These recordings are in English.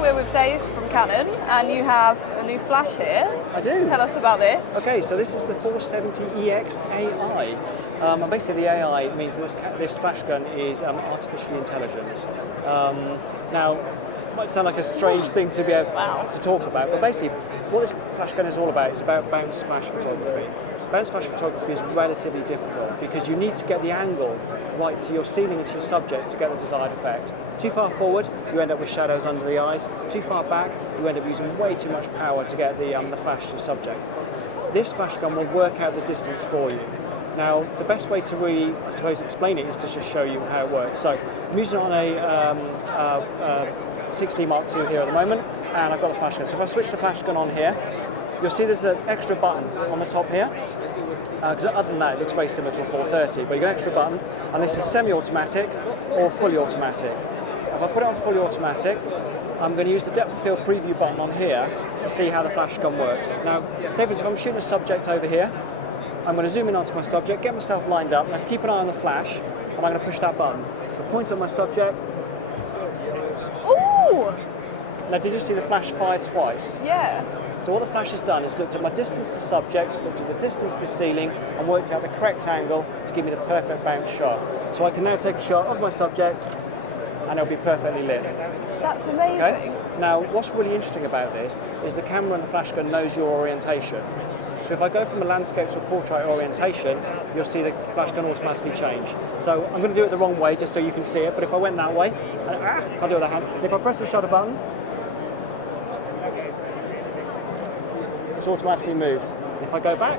we're with Dave from Canon, and you have a new flash here. I do. Tell us about this. Okay, so this is the 470EX-AI. And basically the AI means this flash gun is artificially intelligent. Now, it might sound like a strange thing to be able to talk about, but basically what this flash gun is all about is about bounce flash photography. Bounce flash photography is relatively difficult because you need to get the angle right to your ceiling and to your subject to get the desired effect. Too far forward, you end up with shadows under the eyes. Too far back, you end up using way too much power to get the flash to your subject. This flash gun will work out the distance for you. Now, the best way to really, I suppose, explain it is to just show you how it works. So, I'm using it on a 6D Mark II here at the moment, and I've got the flash gun. So if I switch the flash gun on here, you'll see there's an extra button on the top here. Because other than that, it looks very similar to a 430, but you get an extra button, and this is semi-automatic or fully automatic. If I put it on fully automatic, I'm going to use the depth of field preview button on here to see how the flash gun works. Now, say for instance, if I'm shooting a subject over here, I'm going to zoom in onto my subject, get myself lined up, and I keep an eye on the flash, and I'm going to push that button. So point on my subject. Ooh! Now, did you see the flash fired twice? Yeah. So what the flash has done is looked at my distance to subject, looked at the distance to ceiling, and worked out the correct angle to give me the perfect bounce shot. So I can now take a shot of my subject, and it'll be perfectly lit. That's amazing. Okay? Now, what's really interesting about this is the camera and the flash gun knows your orientation. So if I go from a landscape to a portrait orientation, you'll see the flash gun automatically change. So I'm going to do it the wrong way just so you can see it, but if I went that way, I'll do it with that hand. If I press the shutter button, it's automatically moved. If I go back,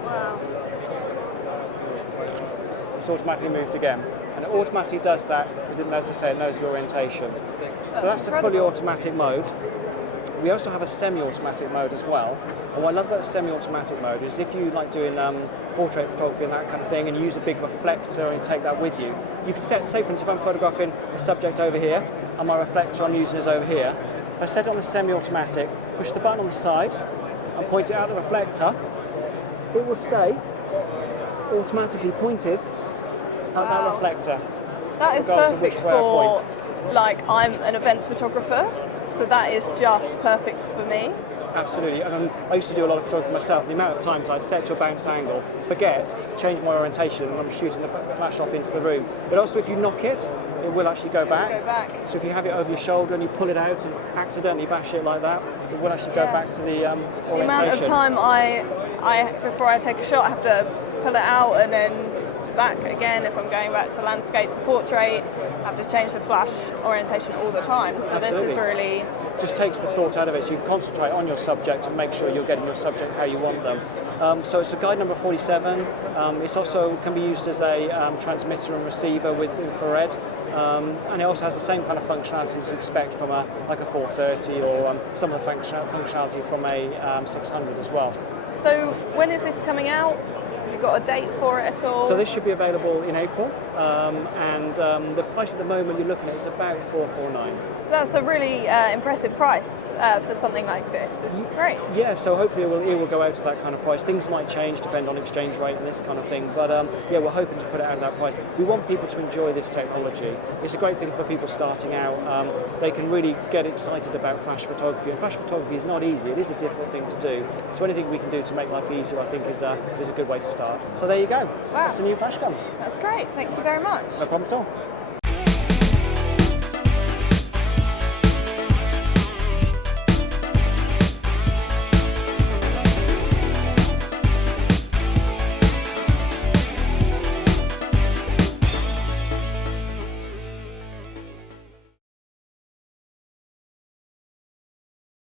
it's automatically moved again. And it automatically does that because, as I say, it knows your orientation. So that's the fully automatic mode. We also have a semi-automatic mode as well. And what I love about the semi-automatic mode is if you like doing portrait photography and that kind of thing and you use a big reflector and you take that with you, you can set, say for instance, if I'm photographing a subject over here and my reflector I'm using is over here, if I set it on the semi-automatic, push the button on the side and point it out the reflector, it will stay automatically pointed at that reflector. That is perfect for, like, I'm an event photographer, so that is just perfect for me. Absolutely. I used to do a lot of photography myself. The amount of times I'd set to a bounce angle, forget, change my orientation, and I'm shooting the flash off into the room. But also, if you knock it, it will actually go back. So if you have it over your shoulder and you pull it out and accidentally bash it like that, it will actually go back to the orientation. The amount of time before I take a shot, I have to pull it out and then back again. If I'm going back to landscape to portrait, I have to change the flash orientation all the time. So Absolutely. This is really... just takes the thought out of it, so you can concentrate on your subject and make sure you're getting your subject how you want them. So it's a guide number 47. It also can be used as a transmitter and receiver with infrared, and it also has the same kind of functionality as you expect from like a 430 or some of the functionality from a 600 as well. So when is this coming out? Have you got a date for it at all? So this should be available in April, and the price at the moment you're looking at is about $449. So that's a really impressive price for something like this. This is great. Yeah, so hopefully it will go out to that kind of price. Things might change, depend on exchange rate and this kind of thing, but yeah, we're hoping to put it out at that price. We want people to enjoy this technology. It's a great thing for people starting out. They can really get excited about flash photography, and flash photography is not easy. It is a difficult thing to do. So anything we can do to make life easier, I think, is a good way to start. So there you go. Wow. That's a new flash gun. That's great. Thank you very much. No problem at all.